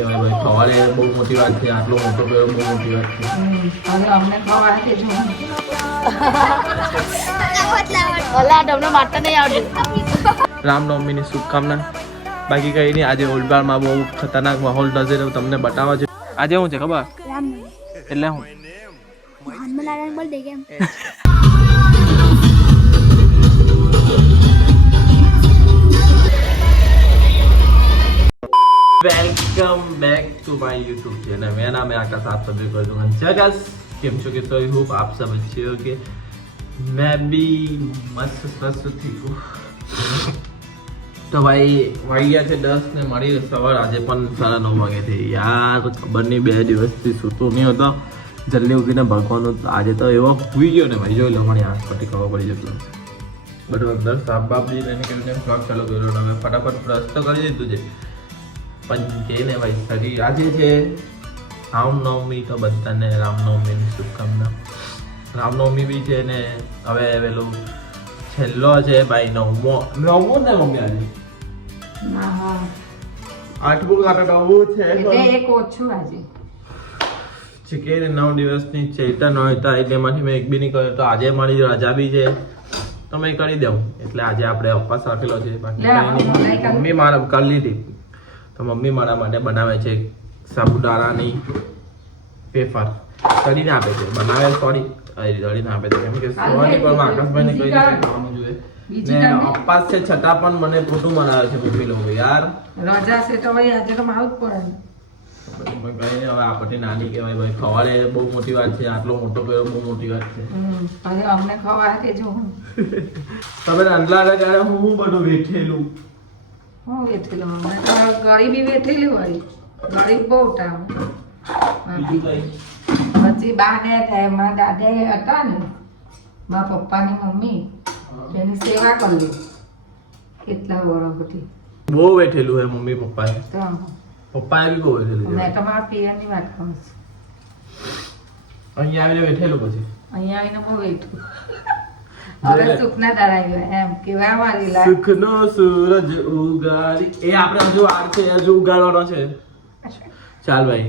કહેવાય ભાઈ. સવારે બહુ મોટી વાત છે, આટલો મોટો પેલો બહુ મોટી વાત છે. હવે અમને ખવાથી જો ઓલા તમને માટે નહીં આવડતું. રામનવમીની શુભકામના. બાકી કઈ નહીં, આજે ઓલપાડમાં બહુ ખતરનાક માહોલ થશે તો તમને બતાવવા છે. આજે શું છે ખબર? એટલે હું welcome back to my YouTube channel. मेरा नाम है आकाश, आप सभी को दूंगा जगस. केम छो के तो आई होप आप सब अच्छे हो के. मैं भी मस्त स्वस्थ थी हूँ. तो भाई વાગ્યા છે 10 ને મારી સવાર આજે પણ 9:30 વાગે થઈ યાર. ખબર નહીં 2 દિવસથી સૂતો નહીં હતો. જલ્દી ઉઠીને ભગવાનું આજે તો એવો સુઈ ગયો ને ભાઈ. જોઈ લો મારી આંખ પરથી ખબર પડી જતું. બધું અંદર સાફ બાપ લઈને કરીને બ્લોગ ચાલુ કર્યો. અમે ફટાફટ બ્રશ તો કરી દીધું છે પણ કે ને ભાઈ શરીર આજે છે રામનવમી. તો બધાને રામનવમીની શુભકામના. રામનવમી બી છે ને હવે પેલું છેલ્લો છે ભાઈ નવમો ને મમ્મી આજે આઠમું કાંટો નવમું છે એટલે એક ઓછું આજે કે 9 દિવસની ચૈતન હોય તો એટલે એમાંથી મેં એક બી નહીં કર્યો. તો આજે મારી રજા બી છે તો મેં કરી દઉં. એટલે આજે આપણે ઉપવાસ રાખેલો છે. બાકી મમ્મી મારા કરી લીધી. તો મમ્મી મારા માટે બનાવે છે સાબુદાણાની વેફર. કરીને આપે છે બનાવે. સોરી કરીને આપે છે કેમ કે સોરી પણ આકાશભાઈને કહી દીધું ખાવાનું જોઈએ. ને ઉપવાસ છે છતાં પણ મને પોતું બનાવે છે મમ્મી લોકો યાર. રજા છે તો ભાઈ આજે તો મારું જ પડે. કઈ હવે આપણને નાની કહેવાય ભાઈ. સવારે બહુ મોટી વાત છે, આટલો મોટો પેલો બહુ મોટી વાત છે. હવે અમને ખવાથી જો તમે નાનલા હતા ત્યારે હું બધું વેઠેલું. હું વેઠેલું અમને તો ગરીબી વેઠેલી હોય. ગરીબ બહુ ટાઈમ બીજું કઈ પછી બા ને થાય મારા દાદા હતા ને મારા પપ્પાની મમ્મી એની સેવા કરી કેટલા વર્ષ બધી બહુ વેઠેલું હે મમ્મી પપ્પાએ. તો પપ્પાએ બી બહુ વેઠેલું છે. મેં તમારા પિયરની વાત કરું છું. અહીંયા આવીને વેઠેલું પછી અહીંયા આવીને બહુ વેઠું. હવે સુખના દાડા આવ્યા એમ કેવા વાળી લાગ સુખનો સૂરજ ઉગાડી. એ આપણે હજુ વાર છે, હજુ ઉગાડવાનો છે. ચાલ ભાઈ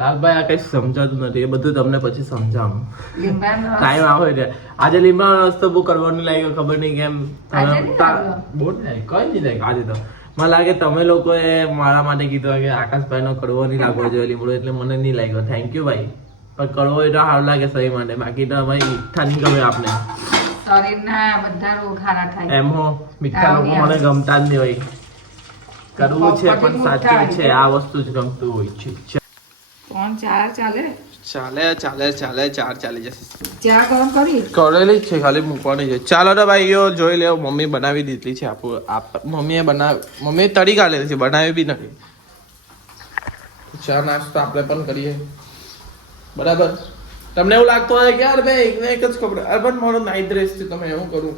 લાલભાઈ આ કઈ સમજાતું નથી. એ બધું તમને પછી સમજાવું લીમડાનો ટાઈમ આવે એટલે. આજે લીમડાનો રસ્તો બહુ કરવાનું લાગ્યો. ખબર નહીં કેમ આજે નહીં લાગ્યો? બહુ નહીં કઈ નહીં લાગ્યું આજે તો. મને લાગે તમે લોકોએ મારા માટે કીધું કે આકાશભાઈનો કડવો નહીં લાગવો જોઈએ લીમડો, એટલે મને નહીં લાગ્યો. થેન્ક યુ ભાઈ. પણ કડવો એ તો સારું લાગે સહી માટે. બાકી તો ભાઈ મીઠા નહીં ગમે આપણે. શરીરના બધા રોગ સારા થાય. એમ હો મીઠા લોકો મને ગમતા જ નહીં હોય. કડવું છે પણ સાચું છે. આ વસ્તુ જ ગમતું હોય છે. કોણ ચાર ચાલે ચાલે ચાલે ચાલે 4 ચાલી જશે. ચા ગરમ કરી કરેલી જ છે, ખાલી મૂકવાની છે. ચાલો તો ભાઈ યો જોઈ લેવો. મમ્મી બનાવી દીધી છે. મમ્મીએ તળી કાઢેલી છે, બનાવી બી નથી. ચા નાસ્તો આપણે પણ કરીએ બરાબર. તમને એવું લાગતું હોય કે યાર ભાઈ એક જ કપડા અરે પણ મારો નાઈટ ડ્રેસ છે તમે એવું કરું.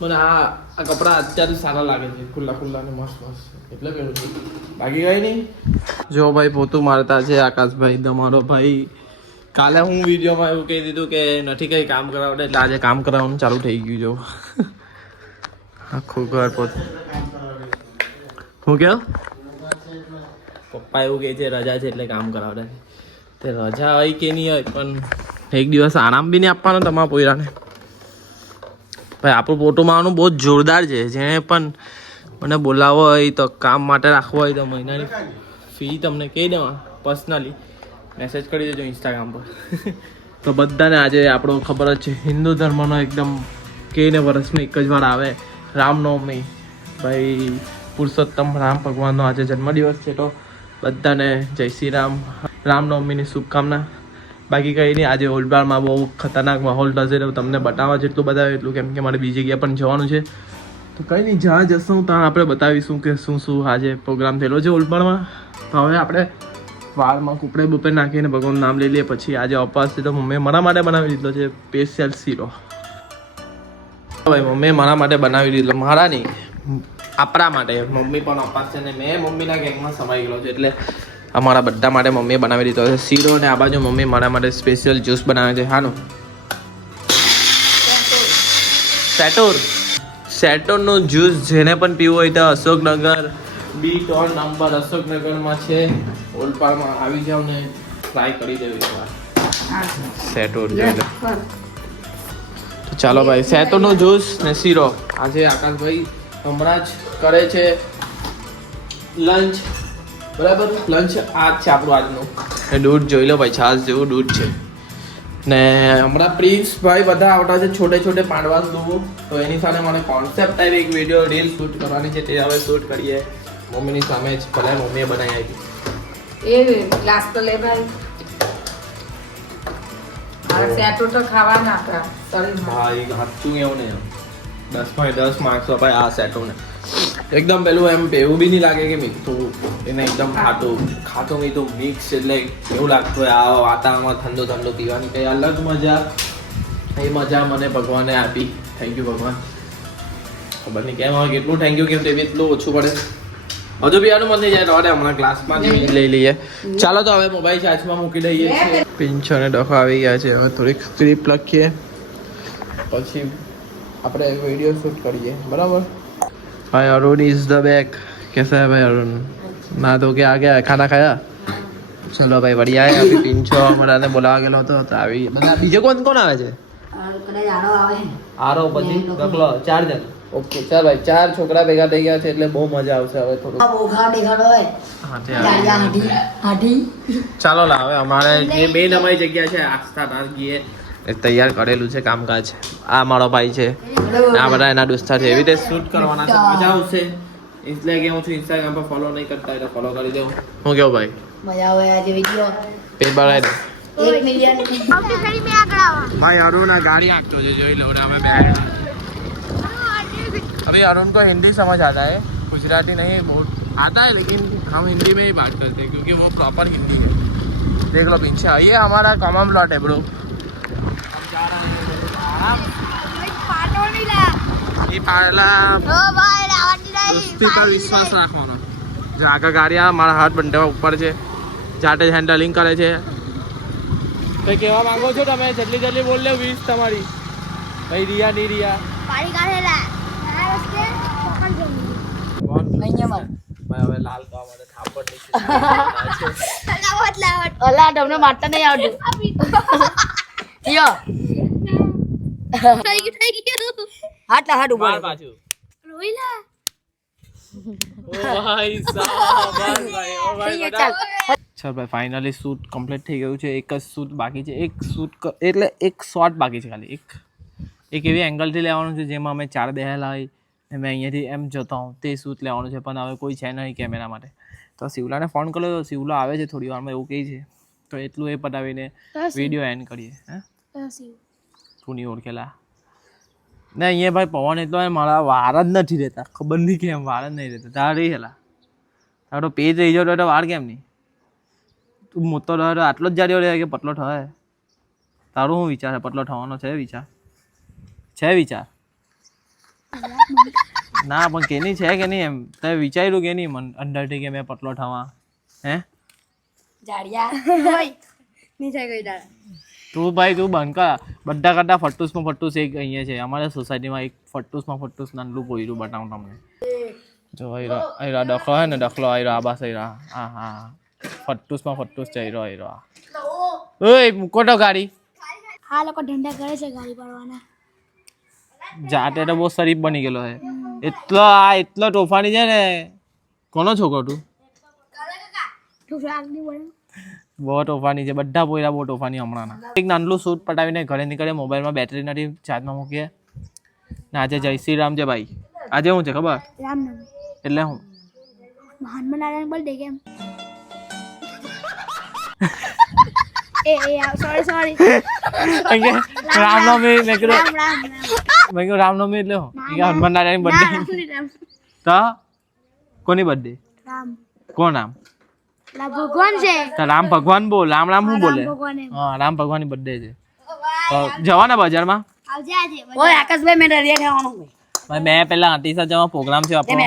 મને આ કપડા અત્યારે સારા લાગે છે, ખુલ્લા ખુલ્લા ને મસ્ત મસ્ત એટલે પહેરું છું. બાકી કઈ નહીં. જો ભાઈ પોતું મારતા છે આકાશભાઈ તમારો ભાઈ. કાલે હું વિડીયોમાં એવું કહી દીધું કે નથી કઈ કામ કરાવડે, એટલે આજે કામ કરાવવાનું ચાલુ થઈ ગયું. જો આખું ઘર પોતું હું કહ્યું પપ્પા એવું કહે છે રજા છે એટલે કામ કરાવડે. તે રજા હોય કે નહીં હોય પણ એક દિવસ આરામ બી નહીં આપવાનો તમારા પોયરાને. ભાઈ આપણું પોતું મારવાનું બહુ જ જોરદાર છે. જેણે પણ મને બોલાવો હોય તો કામ માટે રાખવો હોય તો મહિનાની ફી તમને કહી દેવા પર્સનલી મેસેજ કરી દેજો ઇન્સ્ટાગ્રામ પર. તો બધાને આજે આપણો ખબર જ છે હિન્દુ ધર્મનો એકદમ કહીને વર્ષમાં એક જ વાર આવે રામનવમી. ભાઈ પુરુષોત્તમ રામ ભગવાનનો આજે જન્મદિવસ છે. તો બધાને જય શ્રી રામ. રામનવમીની શુભકામના. બાકી કંઈ નહીં, આજે ઓલપાડમાં બહુ ખતરનાક માહોલ થશે તો તમને બતાવવા જેટલું બતાવે એટલું, કેમ કે મારે બીજી જગ્યાએ પણ જવાનું છે. તો કંઈ નહીં, જ્યાં જશું ત્યાં આપણે બતાવીશું કે શું શું આજે પ્રોગ્રામ થયેલો છે ઓલપાડમાં. તો હવે આપણે વાળમાં કુપડે બુપડે નાખીને ભગવાનનું નામ લઈ લઈએ. પછી આજે ઉપવાસ છે તો મમ્મીએ મારા માટે બનાવી દીધો છે સ્પેશિયલ શીરો. ભાઈ મમ્મીએ મારા માટે બનાવી દીધો, મારા નહીં આપણા માટે. મમ્મી પણ ઉપવાસ છે ને મેં મમ્મીના ગેંગમાં સમાઈ ગયેલો છે એટલે અમારા બધા માટે મમ્મીએ બનાવી દીધો છે શીરો. અને આ બાજુ મમ્મી મારા માટે સ્પેશિયલ જ્યુસ બનાવે છે. હાનું સેટોરનો જ્યુસ જેને પણ પીવો હોય તો અશોકનગર B3 નંબર અશોકનગરમાં છે. ઓલપાડમાં આવી જાવ ને ટ્રાય કરી દેવી એકવાર. સેટો જોઈ લો. તો ચાલો ભાઈ, સેટોનો જ્યુસ ને શીરો આજે આકાશભાઈ હમણાં જ કરે છે લંચ. બરાબર, લંચ આ જ છે આપણું આજનું. ને દૂધ જોઈ લો ભાઈ, છાશ જેવું દૂધ છે. ને હમણાં પ્રિન્સભાઈ બધા આવતા છે છોટે છોટે પાંડવાનું દૂધ. તો એની સામે મને કોન્સેપ્ટ ટાઈપ એક વિડીયો રીલ શૂટ કરવાની છે, તે હવે શૂટ કરીએ મમ્મીની સામે જ. ભલે મમ્મીએ બનાવી આપી. એ ગ્લાસ તો લે ભાઈ. હવે સેટો તો ખાવાના આપણા શરીરમાં. ભાઈ સાચું એવું નહીં, 10/10 માર્ક્સ ભાઈ આ સેટોને. એકદમ પેલું એમ એવું બી નહીં લાગે કે મીઠું, એને એકદમ ખાટું મીઠું મિક્સ, એટલે એવું લાગતું હોય આ વાતાવરણમાં ઠંડુ ઠંડુ પીવાની કંઈ અલગ મજા. એ મજા મને ભગવાને આપી. થેન્ક યુ ભગવાન. ખબર નહીં કેમ હવે કેટલું થેન્ક યુ કેમ તે એટલું ઓછું પડે. હજુ બી આનું મને જાય તો આપણે ક્લાસમાં જ લઈ લઈએ. ચાલો તો હવે મોબાઈલ ચાર્જમાં મૂકી દઈએ છીએ. પિંછો અને ડખો આવી ગયા છે. હવે થોડીક સ્ક્રિપ્ટ લખીએ પછી આપણે વિડીયો શૂટ કરીએ. બરાબર भाई अरुण इज द बैक. कैसा है भाई अरुण? ना तो क्या आ गया, खाना खाया? चलो भाई बढ़िया है. अभी पिंचो हमारा ने बोलावा गेलो હતો તો આવી. બધા બીજો કોણ કોણ આવે છે? આરો પછી ડકલો 4 જણ. ઓકે ચાલ ભાઈ, 4 છોકરા ભેગા થઈ ગયા છે એટલે બહુ મજા આવશે હવે થોડું. ચાલો લા હવે અમારે જે મેઇન અમારી જગ્યા છે આસ્થા નારગીએ તૈયાર કરેલું છે કામકાજ. આ મારો ભાઈ છે, આ બધા એના દોસ્તા છે. એવી રીતે શૂટ કરવાના છે, મજા આવશે. એટલે કે હું છું ઇન્સ્ટાગ્રામ પર ફોલો નહીં કરતા એટલે ફોલો કરી દેવું. હું કેવું ભાઈ? મજા આવે આજે વિડિયો પેજ બળાઈ દે. 1 મિલિયન આપણી ગાડી में આગળ આવા. भाई अरुण गाड़ी आंकतो है, जो लो रहा मैं बैठ. अभी अरुण को हिंदी समझ आता है, गुजराती नहीं बहुत आता है, लेकिन हम हिंदी में ही बात करते हैं क्योंकि वो प्रॉपर हिंदी है. देख लो पीछे, ये हमारा कॉमन प्लॉट है ब्रो. ये पार्ला दोस्ती पर विश्वास રાખવાનો. જો આગળ ગાડી આ મારા હાથ બંધવા ઉપર છે, જાતે જ હેન્ડલિંગ કરે છે. તો કેવા માંગો છો તમે? જલ્દી બોલ લે. 20 તમારી ભાઈ. રિયા નહીં રિયા પાડી કાઢેલા આ રસ્તે પકડ જવું અહીંયા માર ભાઈ. હવે લાલ તો અમારે થાપડ નીચે લાવટ અલા તમને મારતા નહીં આવડતું. યો થઈ ગયું હાટલા હાડ ઉભો માર પાછું રોઈલા. ઓ ભાઈ સાહેબ, બસ ભાઈ. ઓ ભાઈ ચાલ ચાલ ભાઈ, ફાઇનલી શૂટ કમ્પ્લીટ થઈ ગયું છે. એક જ શૂટ બાકી છે. એક શૂટ એટલે એક શોટ બાકી છે ખાલી. એક એવી એંગલથી લેવાનું છે જેમાં અમે 4 બેહેલા હોય ને મેં અહીંયાથી એમ જતો હોઉં તે શૂટ લેવાનું છે. પણ હવે કોઈ છે નહીં કેમેરા માટે. તો શિવલાને ફોન કર્યો તો શિવલો આવે છે થોડી વારમાં એવું કહે છે. તો એટલું એ પતાવીને વિડીયો એન્ડ કરીએ. હે તું નહીં ઓળખેલા ને અહીંયા ભાઈ પવન એટલો મારા વાર જ નથી રહેતા. ખબર નહીં કેમ વાર જ નહીં રહેતા. તારે રહી હેલા તારો પેજ રહી જાવ તો વાર કેમ નહીં? તું મોટો રહ્યો તો આટલો જ જાડ્યો રહે કે પતલો થાય? તારું શું વિચાર છે? પતલો થવાનો છે વિચાર? છે વિચાર? ના પણ કેની છે કે નહીં એમ તમે વિચાર્યું કે નહીં મન અંદરથી કે મેં પતલો થવા? હે જાડિયા હોય નીચે ગઈ દાડા. તું ભાઈ તું બંધ કર. બધા કરતા ફટ્ટુસમાં ફટ્ટુસ એક અહીંયા છે અમારા સોસાયટીમાં. એક ફટ્ટુસમાં ફટ્ટુસ નાનું પોયરું બતાવું તમને. જો આયરા ડખલો હે ને, ડખલો આયરો આબાસ આયરા. હા હા ફટ્ટુસમાં ફટ્ટુસ છે આયરો આયરો. ઓય મૂકો તો ગાડી. હા લોકો ધંધા કરે છે ગાડી પાડવાના. જાતે તો બહુ શરીફ બની ગયેલો છે. એટલો તોફાની છે ને. કોનો છોકરો તું? બહુ તોફાની છે. બધા પોયરા બહુ તોફાની હમણાંના. એક નાનલું શૂટ પટાવીને ઘરે નીકળે. મોબાઈલમાં બેટરી નથી, ચાર્જમાં મૂકીએ ને. આજે જય શ્રી રામ છે ભાઈ. આજે શું છે ખબર? રામનવમી એટલે હું હનુમાન નારાયણ બર્થડે કેમ? એ સોરી રામનવમી. મેં કીધું રામ રામનવમી એટલે હું હનુમાન નારાયણ બર્થડે. તો કોની બર્થડે? રામ કોણ નામ? ભગવાન છે તો રામ ભગવાન બોલ. રામ રામ શું બોલે? હા રામ ભગવાનની બર્થડે છે. તો જવાના બજારમાં. આવજે આજે. ઓય આકાશભાઈ મેં રેડી થવાનું ભાઈ. મેં પેલા આંટીસા જવા પ્રોગ્રામ છે આપણો.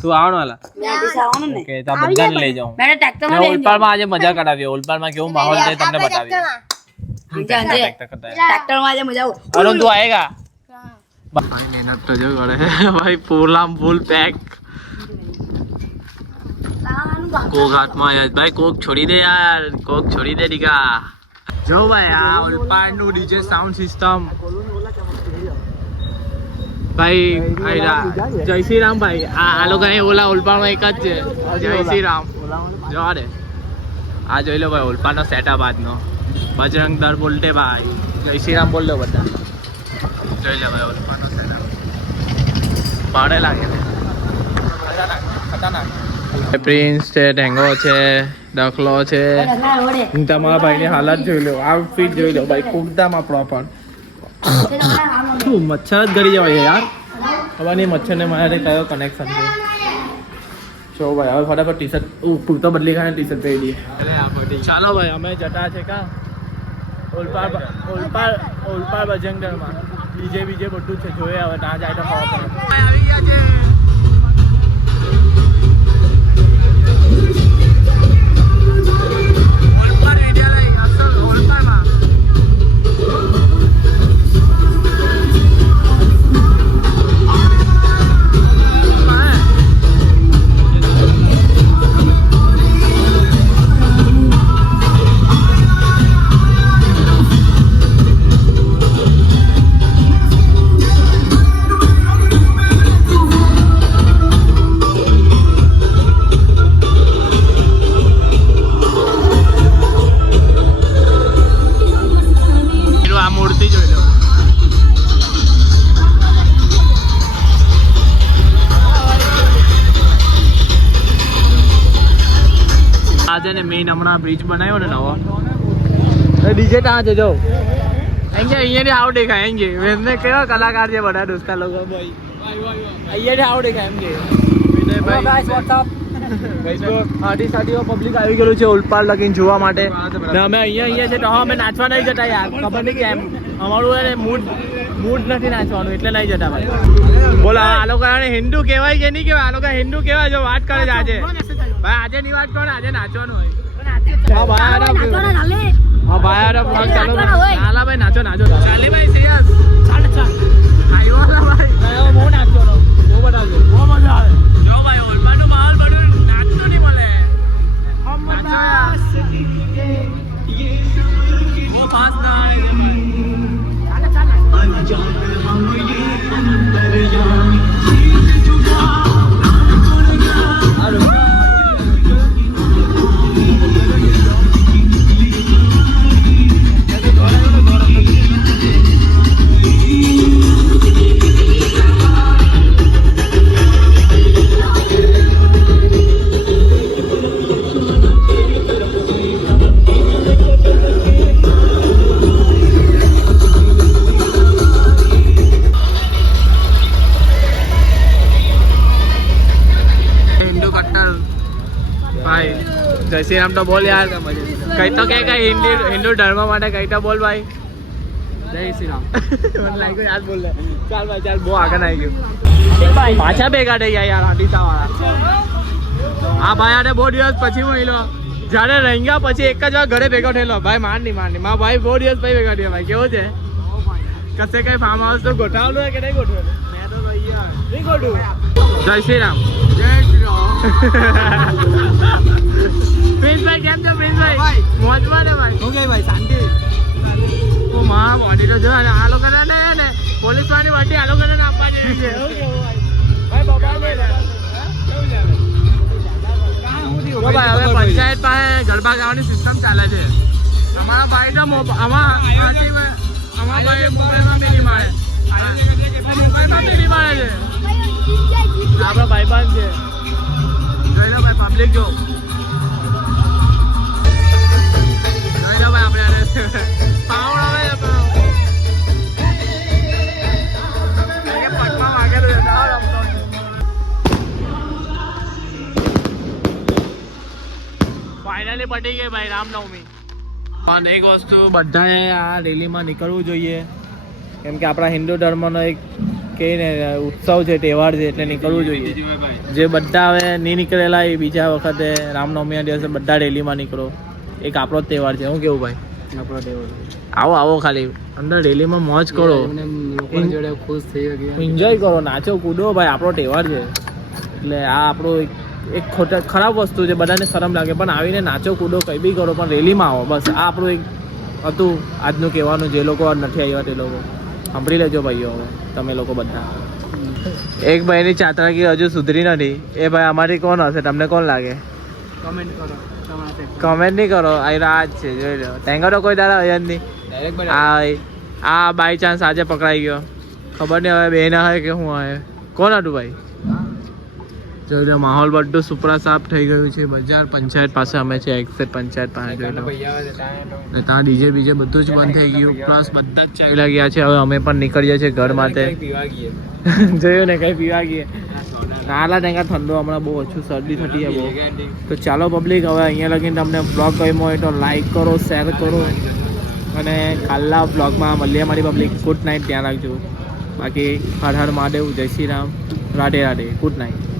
તું આવવાનો હાલા? ઓકે તો બધાને લઈ જાઉં. ઓલપાડમાં આજે મજા કરાવીએ. ઓલપાડમાં કેવું માહોલ છે તમને બતાવીએ. ટ્રેક્ટર માં આજે મજા આવું. અરુણ તું આएगा? ભાઈ મહેનત તો જો કરે ભાઈ. પૂરા ફૂલ પેક કોક હાથમાં આવ્યા ભાઈ, કોક છોડી દે યાર, કોક છોડી દે દીકા. જો ભાઈ આ ઓલપાડ નું ડીજે સાઉન્ડ સિસ્ટમ ભાઈ. જય શ્રી રામ ભાઈ. આ લોકો ઓલા ઓલપાડમાં એક જ છે. જય શ્રી રામ. જવા દે. આ જોઈ લો ભાઈ ઓલપાડનો સેટઅપ આજનો. બજરંગ દળ બોલતે ભાઈ. જય શ્રી રામ બોલ લો બધા. જોઈ લો ભાઈ ઓલપાડનો સેટઅપ. ભાડે લાગે છે. પ્રિન્સ છે, ઢેંગો છે, દખલો છે. તમારા ભાઈની હાલત જોઈ લો, આઉટફિટ જોઈ લો ભાઈ, કુર્તામાં પ્રોપર. મચ્છર જ ગળી જવાય યાર. ખબર નહીં મચ્છર ને મારે કયો કનેક્શન છે. ચો ભાઈ હવે ફટાફટ ટી શર્ટ કુર્તો બદલી ખાને ટી શર્ટ પહેરી દઈએ. ચાલો ભાઈ અમે જતા છે કા ઓલપાડ બજરંગદળમાં. બીજે બધું છે, જોઈએ હવે ત્યાં જાય તો ખબર પડે. આવી ગયા છે. આજે ને મેઇન હમણાં બ્રિજ બનાવ્યો ને નવો. ડીજે ત્યાં છે જો અહીંયાથી આવ દેખાય. એમને કેવા કલાકાર છે બધા દોસ્તા લોકો ભાઈ. અહીંયાથી આવ દેખાય એમ કે સાડીઓ પબ્લિક આવી ગયેલું છે ઓલપાડ લગીને જોવા માટે. ને અમે અહીંયા છે તો અમે નાચવા નહીં જતા યાર. ખબર નહીં કેમ અમારું મૂડ નથી નાચવાનું એટલે નહીં જતા ભાઈ. બોલો આ લોકો હિન્દુ કહેવાય કે નહીં કહેવાય? આ લોકો હિન્દુ કહેવાય જો વાત કરે છે આજે ભાઈ. આજે ની વાત કરો ને, આજે નાચવાનું હોય. હા ભાઈ નાચો ચાલે ભાઈ. સિરિયસ ચાલે આવ્યો ભાઈ. બહુ નાચવાનો, બહુ બધા બહુ મજા આવે. જો ભાઈ ઓલપાડનો માહોલ બધું નાચતો નહીં મળે. નાચો યાર. બહુ ફાસ્ટ ના જય શ્રી રામ તો બોલ યાર. કઈ તો કે હિન્દુ ધર્મ માટે કઈ તો બોલ ભાઈ. જય શ્રી રામ. મને લાગ્યું યાદ બોલ. ચાલ ભાઈ ચાલ, બહુ આગળ આવી ગયું. પાછા ભેગા થઈ ગયા યાર આટીસા વાળા. આ ભાઈ આને બહુ દિવસ પછી મળ્યો. જયારે રંગ્યા પછી એક જ વાર ઘરે ભેગો થયેલો ભાઈ. મારની મારા ભાઈ બહુ દિવસ પછી ભેગા થયા ભાઈ. કેવું છે કશે કઈ ફાર્મ હાઉસ તો ગોઠવાયેલું હોય કે નહીં ગોઠવેલું? નહીં ગોઠવું. જય શ્રી રામ. જય શ્રી રામ. પ્રિન્સભાઈ કેમ છો? પ્રિન્સભાઈ મોજમાં ને ભાઈ? શું કે ભાઈ શાંતિ? ઓ માં મોડી તો જો આ લોકો ને પોલીસ વાળી વટી આ લોકો ને આપવાની છે. એવું કેવું ભાઈ? બાબા ભાઈ હવે પંચાયત પાસે ગરબા ગાવાની સિસ્ટમ ચાલે છે. અમારા ભાઈ તો અમારા ભાઈ મુંબઈમાં બી નહીં મારે. મુંબઈમાં બી નહીં મારે છે. આપણા ભાઈબંધ છે. જોઈ લો ભાઈ પબ્લિક જો. જોઈ લો ભાઈ આપણે પાવડ હવે પટમાં વાગેલું છે. ફાઇનલી પટી ગઈ ભાઈ રામનવમી. પણ એક વસ્તુ બધાએ આ રેલીમાં નીકળવું જોઈએ, કેમ કે આપણા હિન્દુ ધર્મનો એક કહીને ઉત્સવ છે, તહેવાર છે, એટલે નીકળવું જોઈએ. જે બધા હવે નહીં નીકળેલા એ બીજા વખતે રામનવમીના દિવસે બધા રેલીમાં નીકળો. એક આપણો જ તહેવાર છે. શું કેવું ભાઈ? આપણો તહેવાર. આવો ખાલી અંદર રેલીમાં મોજ કરો, ખુશ થઈ એન્જોય કરો, નાચો કૂદો ભાઈ. આપણો તહેવાર છે એટલે આ આપણો એક એક ખરાબ વસ્તુ છે, બધાને શરમ લાગે, પણ આવીને નાચો કૂદો કંઈ બી કરો, પણ રેલીમાં આવો. બસ આ આપણું એક હતું આજનું કહેવાનું. જે લોકો નથી આવ્યા તે લોકો સાંભળી લેજો ભાઈઓ. હવે તમે લોકો બધા, એક ભાઈની ચાતરાગી હજુ સુધરી નથી. એ ભાઈ અમારી કોણ હશે? તમને કોણ લાગે? કમેન્ટ નહીં કરો. આ રાત છે, જોઈ લો. ટેંગો તો કોઈ દાડા હોય જ નહીં. આ બાય ચાન્સ આજે પકડાઈ ગયો. ખબર નહીં હવે બે ના હોય કે શું હોય. કોણ હતું ભાઈ? જોઈ લો, માહોલ બધું સુપરા સાફ થઈ ગયું છે. બજાર પંચાયત પાસે અમે છે, એક્ઝેક્ટ પંચાયત પાસે. જોઈ લો, ત્યાં ડીજે બીજે બધું જ બંધ થઈ ગયું. પ્લસ બધા જ ચાલ્યા ગયા છે. હવે અમે પણ નીકળીએ છીએ ઘર માટે. જોયું ને, કંઈ પીવા ગઈએ. નાલા ટેંગા ઠંડો હમણાં બહુ ઓછું, શરદી થતી છે બહુ. તો ચાલો પબ્લિક, હવે અહીંયા લગીને તમને બ્લોગ ગમ્યો હોય તો લાઈક કરો, શેર કરો, અને કાલના બ્લોગમાં મળીએ મારી પબ્લિક. ગુડ નાઇટ, ધ્યાન રાખજો. બાકી હર હર મહાદેવ, જય શ્રી રામ, રાધે રાધે, ગુડ નાઇટ.